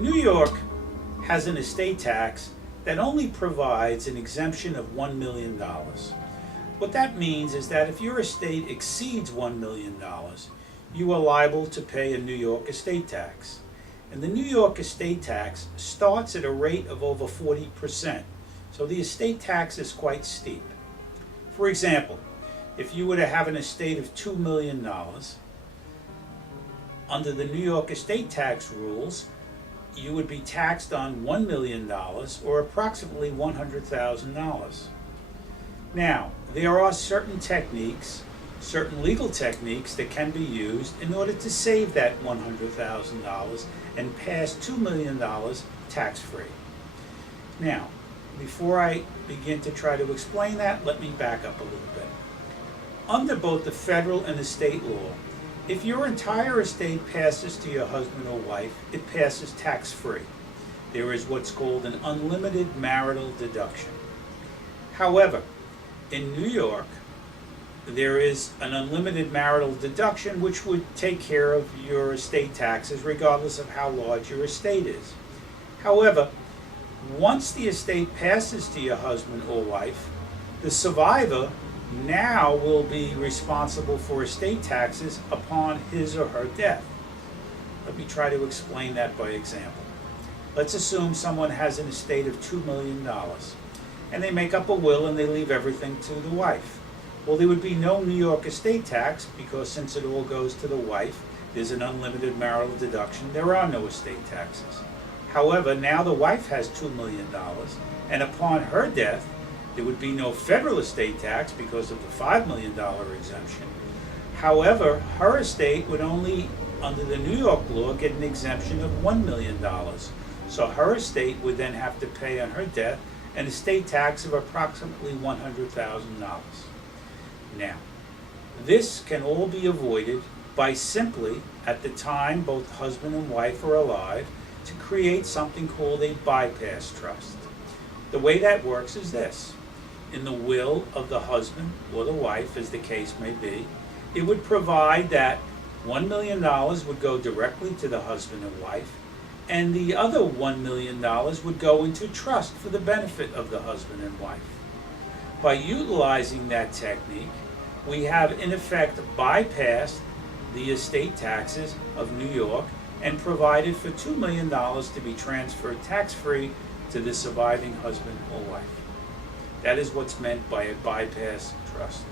New York has an estate tax that only provides an exemption of $1 million. What that means is that if your estate exceeds $1 million, you are liable to pay a New York estate tax. And the New York estate tax starts at a rate of over 40%. So the estate tax is quite steep. For example, if you were to have an estate of $2 million, under the New York estate tax rules, you would be taxed on $1 million, or approximately $100,000. Now, there are certain techniques, certain legal techniques that can be used in order to save that $100,000 and pass $2 million tax-free. Now, before I begin to try to explain that, let me back up a little bit. Under both the federal and the state law, if your entire estate passes to your husband or wife, it passes tax-free. There is what's called an unlimited marital deduction. However, in New York, there is an unlimited marital deduction which would take care of your estate taxes regardless of how large your estate is. However, once the estate passes to your husband or wife, the survivor now will be responsible for estate taxes upon his or her death. Let me try to explain that by example. Let's assume someone has an estate of $2 million and they make up a will and they leave everything to the wife. Well, there would be no New York estate tax because since it all goes to the wife, there's an unlimited marital deduction, there are no estate taxes. However, now the wife has $2 million and upon her death, there would be no federal estate tax because of the $5 million exemption. However, her estate would only, under the New York law, get an exemption of $1 million. So her estate would then have to pay on her death an estate tax of approximately $100,000. Now, this can all be avoided by simply, at the time both husband and wife are alive, to create something called a bypass trust. The way that works is this. In the will of the husband or the wife, as the case may be, it would provide that $1 million would go directly to the husband and wife, and the other $1 million would go into trust for the benefit of the husband and wife. By utilizing that technique, we have in effect bypassed the estate taxes of New York and provided for $2 million to be transferred tax-free to the surviving husband or wife. That is what's meant by a bypass trust.